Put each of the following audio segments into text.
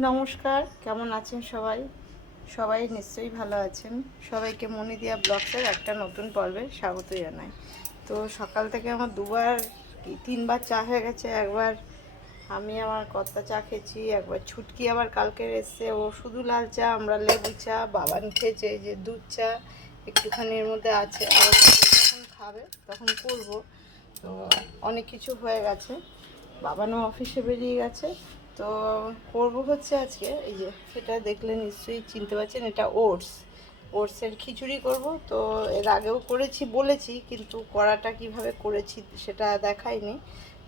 নমস্কার, কেমন আছেন সবাই? সবাই নিশ্চয়ই ভালো আছেন। সবাইকে মনিদিয়া ব্লগসের একটা নতুন পর্বে স্বাগত জানাই। তো সকাল থেকে আমার দুবার কি, তিনবার চা হয়ে গেছে, একবার আমি আমার কর্তা চা খেয়েছি, একবার ছুটকি আবার কালকে এসছে। ও শুধু লাল চা, আমরা লেবু চা বাবান খেয়েছে যে দুধ চা, একটুখানি এর মধ্যে আছে। আবার যখন খাবে, তখন করব। তো অনেক কিছু হয়ে গেছে। বাবানও অফিসে বেরিয়ে গেছে। তো করব হচ্ছে আজকে, এই যে সেটা দেখলে নিশ্চয়ই চিনতে পারছেন, এটা ওটস। ওটসের খিচুড়ি করব, তো এর আগেও করেছি, বলেছি, কিন্তু করাটা কীভাবে করেছি সেটা দেখাইনি।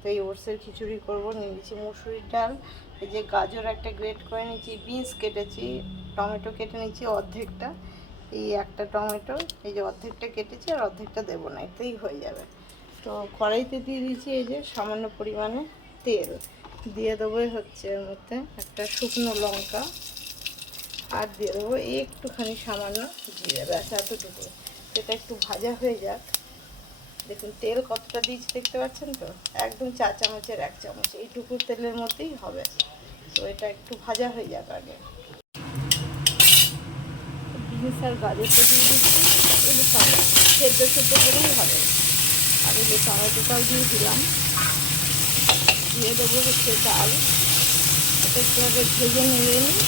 তো এই ওটসের খিচুড়ি করব নিয়েছি মুসুরির ডাল, এই যে গাজর একটা গ্রেট করে নিয়েছি, বিনস কেটেছি, টমেটো কেটে নিয়েছি অর্ধেকটা, এই একটা টমেটো, এই যে অর্ধেকটা কেটেছি আর অর্ধেকটা দেবো না, এতেই হয়ে যাবে। তো কড়াইতে দিয়ে দিয়েছি এই যে সামান্য পরিমাণে তেল। দিয়ে দেবো হচ্ছে এর মধ্যে একটা শুকনো লঙ্কা। আর দিয়ে দেবো একটুখানি সামান্য জিরে, ব্যাস এতটুকু। সেটা একটু ভাজা হয়ে যাক। দেখুন, তেল কতটা দিয়েছি দেখতে পাচ্ছেন তো? একদম চা চামচের এক চামচ। এইটুকু তেলের মধ্যেই হবে। তো এটা একটু ভাজা হয়ে যাক আগে। বিনস আর সেদ্ধ সেদ্ধ করেই হবে। আর যে টমেটোটাও দিয়ে দিলাম। দিয়ে দেবো হচ্ছে ডাল। একটু আগে ভেজে নিয়ে নিই।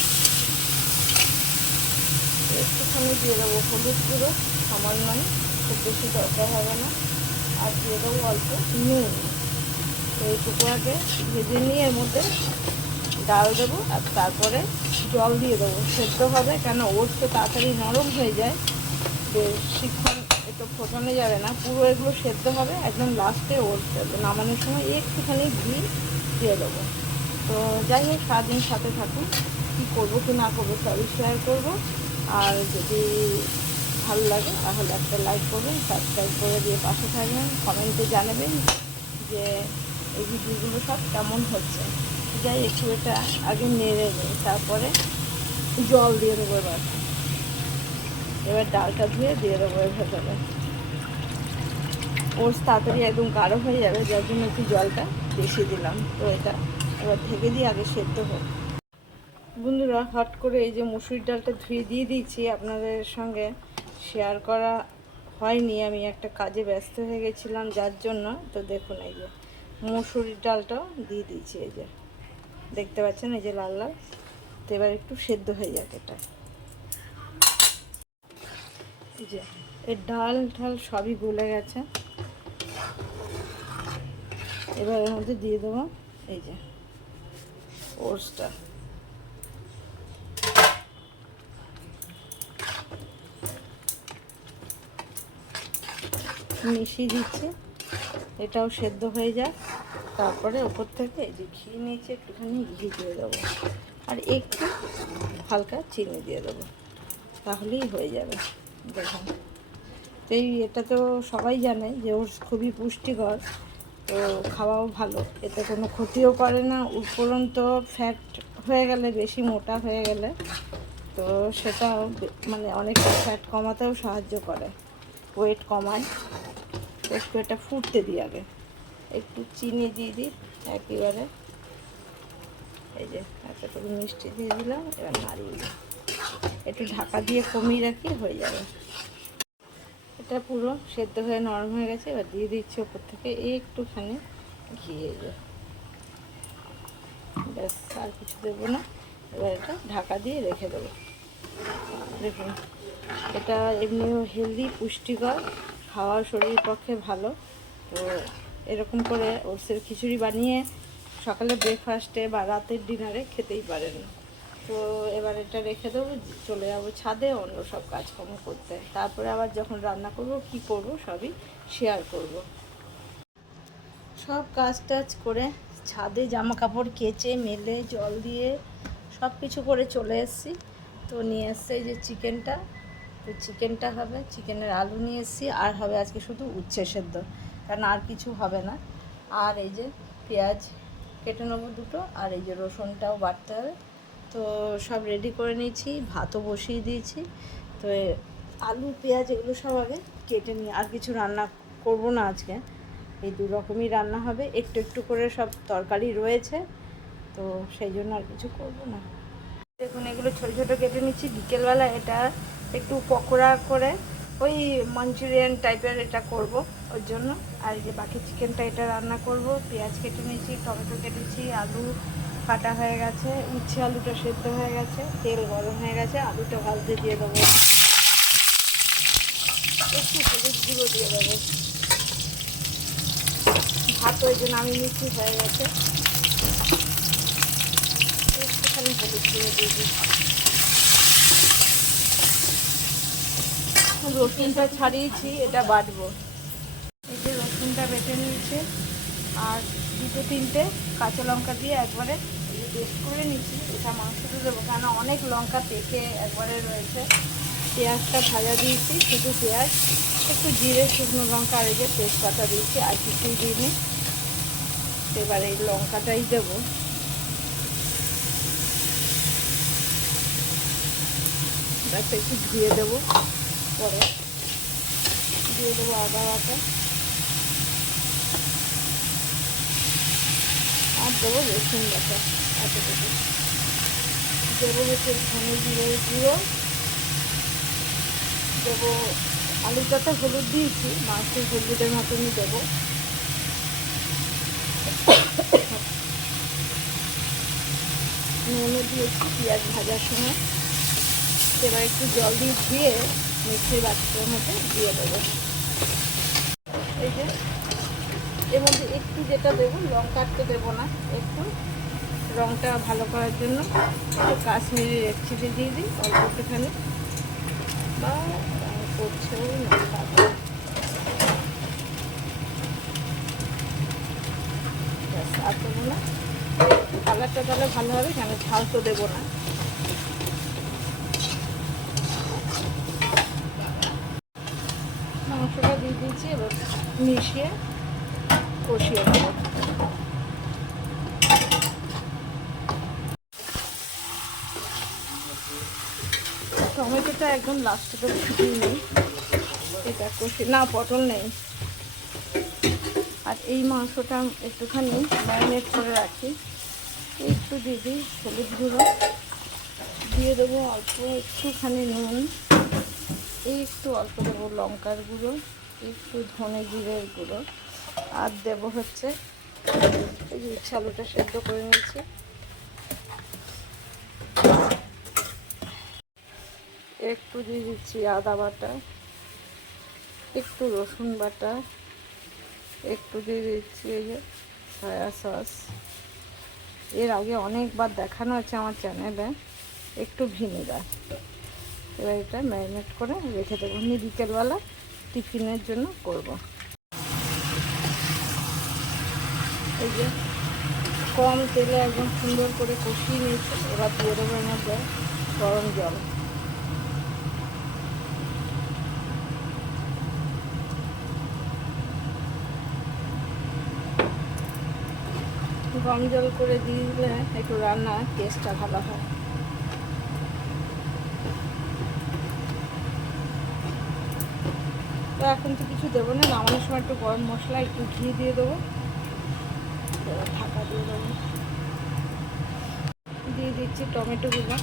একটুখানি দিয়ে দেবো হলুদ গুঁড়ো, সামান্য মানে খুব বেশি দরকার হবে না। আর দিয়ে দেবো অল্প নুন। তো এইটুকু আগে ভেজে নিয়ে এর মধ্যে ডাল দেবো, আর তারপরে জল দিয়ে দেবো। সেদ্ধ হবে কেন? ওর তো তাড়াতাড়ি নরম হয়ে যায়। বেশিক্ষণ একটু ফোটানো যাবে না, পুরো এগুলো সেদ্ধ হবে, একদম লাস্টে ওর নামানোর সময় একটুখানি ঘি দিয়ে দেবো। তো যাই হোক, সারাদিন সাথে থাকুন, কী করব কি না করব সবই শেয়ার করব। আর যদি ভালো লাগে, তাহলে একটা লাইক করবেন সাবস্ক্রাইব করে দিয়ে পাশে থাকবেন কমেন্টে জানাবেন যে এই ভিডিওগুলো সব কেমন হচ্ছে। যাই একটু এটা আগে নেড়ে নিই, তারপরে জল দিয়ে দেবো এবার। এবার ডালটা ধুয়ে দিয়ে দেবো এর ভেতরে। ওর তাড়াতাড়ি একদম গাঢ় হয়ে যাবে, যার জন্য একটু জলটা বেশি দিলাম। তো এটা এবার ঢেকে দিয়ে আগে সেদ্ধ হোক। বন্ধুরা, হট করে এই যে মুসুরির ডালটা ধুয়ে দিয়ে দিয়েছি, আপনাদের সঙ্গে শেয়ার করা হয়নি। আমি একটা কাজে ব্যস্ত হয়ে গেছিলাম, যার জন্য। তো দেখুন এই যে মুসুরির ডালটাও দিয়ে দিয়েছি এই যে। দেখতে পাচ্ছেন এই যে লাল লাল? তো এবার একটু সেদ্ধ হয়ে যাক এটা। যে, এর ডাল ঢাল সবই গলে গেছে। এবার এর মধ্যে দিয়ে দেবো এই যে, ওটসটা। মিশিয়ে দিচ্ছি, এটাও সেদ্ধ হয়ে যায় তারপরে ওপর থেকে এই যে ঘি নিয়েছি, একটুখানি ঘি দিয়ে দেবো। আর একটু হালকা চিনি দিয়ে দেবো, তাহলেই হয়ে যাবে। দেখুন এই এটা তো সবাই জানে যে ওর খুবই পুষ্টিকর, তো খাওয়াও ভালো। এতে কোনো ক্ষতিও করে না। উপরন্ত ফ্যাট হয়ে গেলে, বেশি মোটা হয়ে গেলে। তো সেটাও মানে অনেকটা ফ্যাট কমাতেও সাহায্য করে। ওয়েট কমায়। একটু এটা ফুটতে দিই আগে। একটু চিনি দিয়ে দিই একেবারে। এই যে একটা মিষ্টি দিয়ে দিলাম, এবার নাড়িয়ে দিই। একটু ঢাকা দিয়ে কমিয়ে রাখি, হয়ে যাবে। এটা পুরো সেদ্ধ হয়ে নরম হয়ে গেছে, এবার দিয়ে দিচ্ছি ওপর থেকে একটুখানি ঘি। ব্যাস, আর কিছু দেবো না। এবার এটা ঢাকা দিয়ে রেখে দেবো। দেখুন, এটা এমনিও হেলদি পুষ্টিকর, খাওয়া শরীরের পক্ষে ভালো। তো এরকম করে ওটসের খিচুড়ি বানিয়ে সকালে ব্রেকফাস্টে বা রাতের ডিনারে খেতেই পারেন। তো এবার এটা রেখে দেবো, চলে যাব ছাদে, অন্য সব কাজকর্ম করতে। তারপরে আবার যখন রান্না করব, কি করব সবই শেয়ার করব। সব কাজ টাজ করে ছাদে জামা কাপড় কেচে, মেলে, জল দিয়ে সব কিছু করে চলে এসেছি। তো নিয়ে এসছে যে চিকেনটা। তো চিকেনটা হবে, চিকেনের আলু নিয়ে এসেছি, আর হবে আজকে শুধু উচ্ছে সেদ্ধ, কারণ আর কিছু হবে না। আর এই যে পেঁয়াজ কেটে নেব দুটো, আর এই যে রসুনটাও বাটতে হবে। তো সব রেডি করে নিয়েছি, ভাতও বসিয়ে দিয়েছি। তো আলু, পেঁয়াজ এগুলো সব আগে কেটে নিয়ে, আর কিছু রান্না করব না আজকে। এই দু রকমই রান্না হবে, একটু একটু করে সব তরকারি রয়েছে, তো সেই জন্য আর কিছু করব না। দেখুন, এগুলো ছোট ছোট কেটে নিচ্ছি। বিকেলবেলা এটা একটু পকোড়া করে, ওই মাঞ্চুরিয়ান টাইপের এটা করব ওর জন্য। আর যে বাকি চিকেনটা এটা রান্না করব। পেঁয়াজ কেটে নিয়েছি, টমেটো কেটেছি, আলু কাটা হয়ে গেছে, উচ্ছে আলুটা সেদ্ধ হয়ে গেছে, তেল গরম হয়ে গেছে, আলুটা ভাজতে দিয়ে দেবো। একটু হলুদ গুঁড়ো দিয়ে দেবো। ভাত ওই জন্য আমি মিষ্টি হয়ে গেছে। একটুখানি হলুদ গুঁড়ো দিয়ে দিই রসুনটা ছাড়িয়েছি, এটা বাটবো। এই যে রসুনটা বেটে নিয়েছে, আর দুটো তিনটে কাঁচা লঙ্কা দিয়ে একবারে পেস্ট করে নিচ্ছি, এটা মাংসটা দেবো। কেন, অনেক লঙ্কা পেকে একবারে রয়েছে। পেঁয়াজটা ভাজা দিয়েছি, শুধু পেঁয়াজ, একটু জিরে, শুকনো লঙ্কা, আর এই যে তেজপাতা দিয়েছি, আর কিছুই দিইনি। এবার এই লঙ্কাটাই দেবো। ব্যাস, একটু ধুয়ে দেবো পরে। দিয়ে দেবো আদা বাটা। আর দেবো রসুন বাটা। এতটুকু দেবো হচ্ছে ধনে জিরে গুঁড়ো দেবো আলুটাতে হলুদ দিয়েছি মাছের হলুদের মতনই দেবো নুনও দিয়েছি পেঁয়াজ ভাজার সময় এবার একটু জল দিয়ে ধুয়ে মিক্সির বাটিটার মধ্যে দিয়ে দেবো এই যে, এর মধ্যে একটু যেটা দেবো লঙ্কা তো দেবো না, একটু রঙটা ভালো করার জন্য কাশ্মীরি রেড চিলি দিয়ে দিই, অল্প একটুখানি। বা, করছেও না দেবো না। কালারটা তাহলে ভালো হবে, কেন ঝাল তো দেবো না। মাংসটা দিয়ে দিয়েছি, এবার মিশিয়ে কষিয়ে দেবো টমেটোটা একদম লাস্টে তো নেই। এটা কষি না, পটল নেই। আর এই মাংসটা একটুখানি ম্যারিনেট করে রাখি। একটু দিয়ে হলুদ গুঁড়ো। দিয়ে দেবো অল্প একটুখানি নুন। এই একটু অল্প দেবো লঙ্কার গুঁড়ো, একটু ধনে জিরের গুঁড়ো। আর দেবো হচ্ছে এই আলুটা সেদ্ধ করে নিয়েছি। একটু দিয়ে দিচ্ছি আদা বাটা, একটু রসুন বাটা, একটু দিয়ে দিচ্ছি এই যে সয়া সস এর আগে অনেকবার দেখানো আছে আমার চ্যানেলে একটু ভিনেগার। এবার এটা ম্যারিনেট করে রেখে দেবো। আমি বিকেলবেলা টিফিনের জন্য করব। এই যে কম তেলে একদম সুন্দর করে কষিয়ে নিয়েছি, এবার দিয়ে দেবো এর গরম জল। গরম জল করে দিয়ে দিলে একটু রান্না টেস্টটা ভালো হয়। তো এখন তো কিছু দেবো না, নামানোর সময় একটু গরম মশলা, একটু ঘি দিয়ে দেবো। ঢাকা দিয়ে দেবো। দিয়ে দিচ্ছি টমেটোগুলো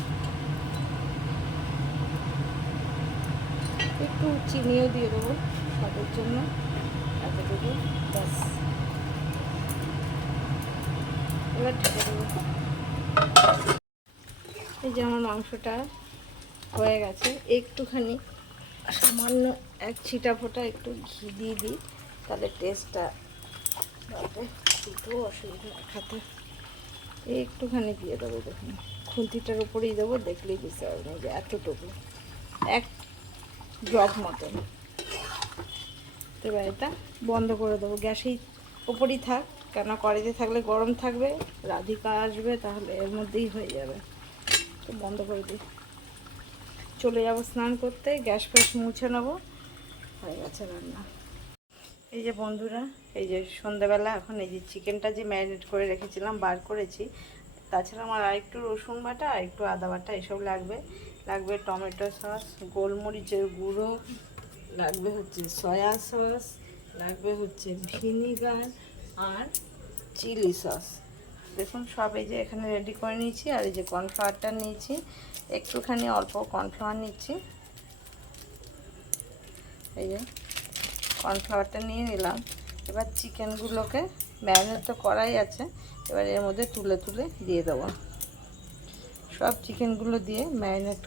একটু চিনিও দিয়ে দেবো স্বাদের জন্য। এতটুকু, ব্যাস। এবার এই যে আমার মাংসটা হয়ে গেছে। একটুখানি সামান্য এক ছিটা ফোটা একটু ঘি দিয়ে দিই, তাহলে টেস্টটা বাড়বে। দুটো অসুবিধা খাতে। একটুখানি দিয়ে দেবো দেখুন। খুন্তিটার উপরেই দেবো, দেখলেই বুঝতে পারবেন যে এতটুকু। এক ড্রপ মতন। এবার এটা বন্ধ করে দেবো। গ্যাসেই ওপরই থাক। কেন কড়াইতে থাকলে গরম থাকবে? রাধিকা আসবে, তাহলে এর মধ্যেই হয়ে যাবে। তো বন্ধ করে দিই। চলে যাব স্নান করতে, গ্যাস ফ্যাস মুছে নেব। হয়ে গেছে রান্না। এই যে বন্ধুরা, এই যে সন্ধ্যাবেলা এখন এই যে চিকেনটা যে ম্যারিনেট করে রেখেছিলাম, বার করেছি, তাছাড়া আমার আরেকটু রসুন বাটা আর একটু আদা বাটা, এসব লাগবে। লাগবে টমেটো সস, গোলমরিচের গুঁড়ো, লাগবে হচ্ছে সয়া সস, লাগবে হচ্ছে ভিনিগার আর চিলি সস। দেখুন, সব এই যে এখানে রেডি করে নিয়েছি, আর এই যে কর্নফ্লাওয়ারটা নিয়েছি। একটুখানি অল্প কর্নফ্লাওয়ার নিচ্ছি। এই যে কর্নফ্লাওয়ারটা নিয়ে নিলাম। এবার চিকেনগুলোকে ম্যারিনেট তো করাই আছে, এবার এর মধ্যে তুলে তুলে দিয়ে দেবো। সব চিকেনগুলো দিয়ে ম্যারিনেট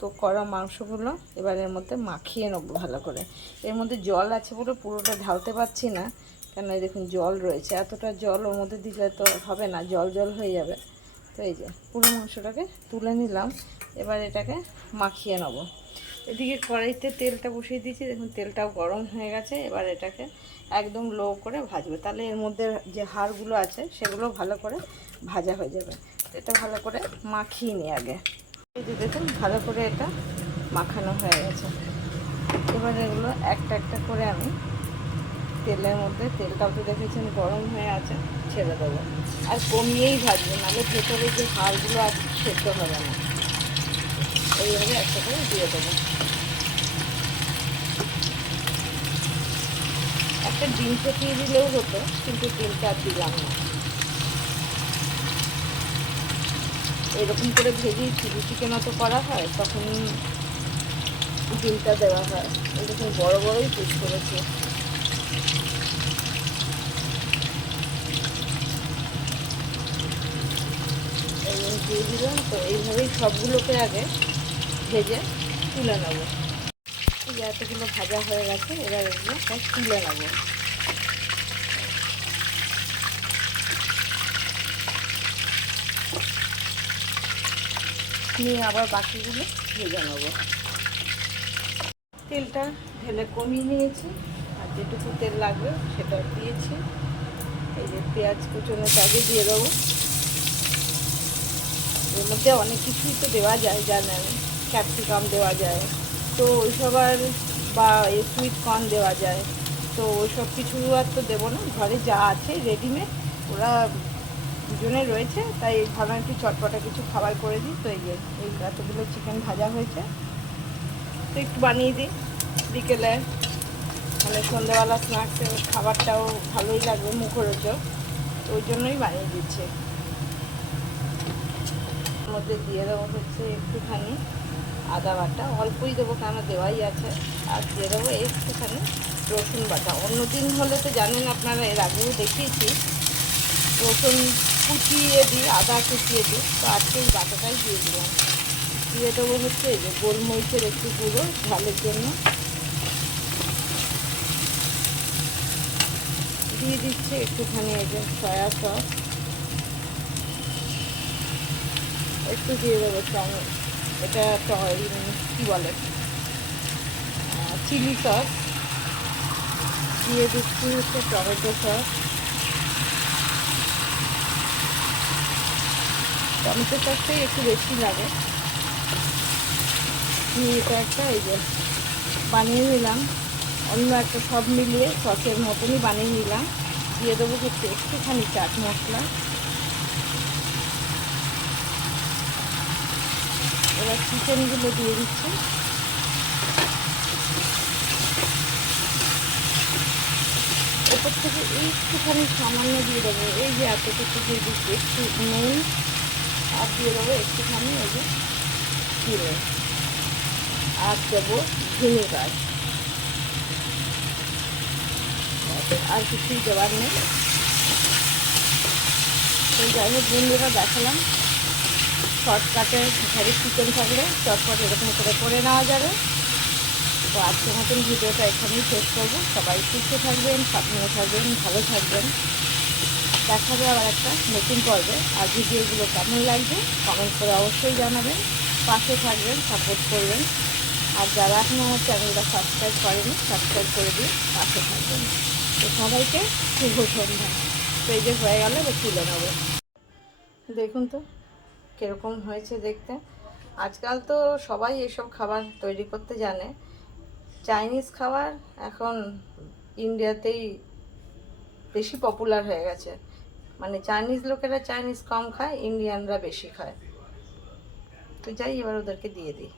তো করা মাংসগুলো এবার এর মধ্যে মাখিয়ে নেব ভালো করে। এর মধ্যে জল আছে বলে পুরোটা ঢালতে পারছি না। কেন এই দেখুন জল রয়েছে, এতটা জল ওর মধ্যে দিলে তো হবে না, জল জল হয়ে যাবে। তো এই যে পুরো মাংসটাকে তুলে নিলাম, এবার এটাকে মাখিয়ে নেব। এদিকে কড়াইতে তেলটা বসিয়ে দিয়েছি, দেখুন তেলটাও গরম হয়ে গেছে, এবার এটাকে একদম লো করে ভাজবে। তাহলে এর মধ্যে যে হাড়গুলো আছে, সেগুলো ভালো করে ভাজা হয়ে যাবে। এটা ভালো করে মাখিয়ে নিই আগে। এই যে দেখুন, ভালো করে এটা মাখানো হয়ে গেছে। এবার এগুলো একটা একটা করে আমি তেলের মধ্যে, তেলটাও তো দেখেছেন গরম হয়ে আছে, ছেড়ে দেবো। আর কমিয়েই ভাজবো, নাহলে ভেতরে যে হাড়গুলো আছে সেদ্ধ হবে না। এইভাবে একটা করে দিয়ে দেবো। একটা ডিম ফেটিয়ে দিলেও হতো, কিন্তু ডিমটা আর দিলাম না। এরকম করে ভেজেই চিলি চিকেন অত করা হয় তখন ডিমটা দেওয়া হয়। এরকম বড় বড়ই পিস করেছে। দিয়ে দিলাম, তো এইভাবেই সবগুলোকে আগে ভেজে তুলে নেব। এতগুলো ভাজা হয়ে গেছে, এবার এগুলো সব তুলে নেব। নিয়ে আবার বাকিগুলো ভেজে নেব। তেলটা ঢেলে কমিয়ে নিয়েছি, আর যেটুকু তেল লাগবে সেটা দিয়েছি। এই যে পেঁয়াজ কুচনো আগে দিয়ে দেবো। এর মধ্যে অনেক কিছুই তো দেওয়া যায়, জানেন ক্যাপসিকাম দেওয়া যায়, তো ওইসব আর বা সুইট কর্ন দেওয়া যায়, তো ওইসব কিছু আর তো দেবো না, ঘরে যা আছে রেডিমেড ওরা দুজনে রয়েছে, তাই ভাবলাম একটু চটপটা কিছু খাবার করে দিই, তো এই এই এতগুলো চিকেন ভাজা হয়েছে, তো একটু বানিয়ে দিই, বিকেলে মানে সন্ধ্যাবেলা স্ন্যাক্সে খাবারটাও ভালোই লাগবে, মুখরোচক, তো ওই জন্যই বানিয়ে দিচ্ছি। মধ্যে দিয়ে দেবো হচ্ছে একটুখানি আদা বাটা। অল্পই দেবো কেন? দেওয়াই আছে। আর দিয়ে দেবো একটুখানি রসুন বাটা। অন্য দিন হলে তো জানেন আপনারা, এর আগেও দেখিয়েছি। রসুন কুচিয়ে দিই, আদা কুচিয়ে দিই। তো আজকে এই বাটাটাই দিয়ে দিলাম। দিয়ে দেবো হচ্ছে এই যে গোলমরিচের একটু গুঁড়ো ঝালের জন্য। দিয়ে দিচ্ছে একটুখানি এই যে সয়া সস। একটু দিয়ে দেবো চাউমিন এটা কী বলে? চিলি সস দিয়ে দিচ্ছি হচ্ছে টমেটো সস টমেটো সসটাই একটু বেশি লাগে। দিয়ে একটা এই যে বানিয়ে নিলাম। অন্য একটা সব মিলিয়ে সসের মতনই বানিয়ে নিলাম। দিয়ে দেবো হচ্ছে একটুখানি চাট মশলা। এবার চিকেনগুলো দিয়ে দিচ্ছি। ওপর থেকে একটুখানি সামান্য দিয়ে দেবো। এই যে এতটুকু দিয়ে দিচ্ছি, একটু নুন আর দিয়ে দেবো একটুখানি ওই যে চিনি আর দেবো ভিনেগার। আর কিছুই দেওয়ার নেই। যাই হোক, বন্ধুরা দেখালাম। শর্টকাটে ঘরে চিকেন থাকলে চটপট এরকম করে করে নেওয়া যাবে। তো আজকের মতন ভিডিওটা এখানেই শেষ করব। সবাই সুস্থ থাকবেন, সাবধানে থাকবেন, ভালো থাকবেন। দেখাবে আবার একটা নতুন পর্বে। আর ভিডিওগুলো কেমন লাগবে কমেন্ট করে অবশ্যই জানাবেন। পাশে থাকবেন সাপোর্ট করবেন। আর যারা এখন আমার চ্যানেলটা সাবস্ক্রাইব করেনি সাবস্ক্রাইব করে দিয়ে পাশে থাকবেন। তো সবাইকে শুভ সন্ধ্যা। যে হয়ে গেলে তুলে নেব। দেখুন তো। কীরকম হয়েছে দেখতে। আজকাল তো সবাই এসব খাবার তৈরি করতে জানে। চাইনিজ খাবার এখন ইন্ডিয়াতেই বেশি পপুলার হয়ে গেছে। মানে চাইনিজ লোকেরা চাইনিজ কম খায়, ইন্ডিয়ানরা বেশি খায়। তো যাই, এবার ওদেরকে দিয়ে দিই।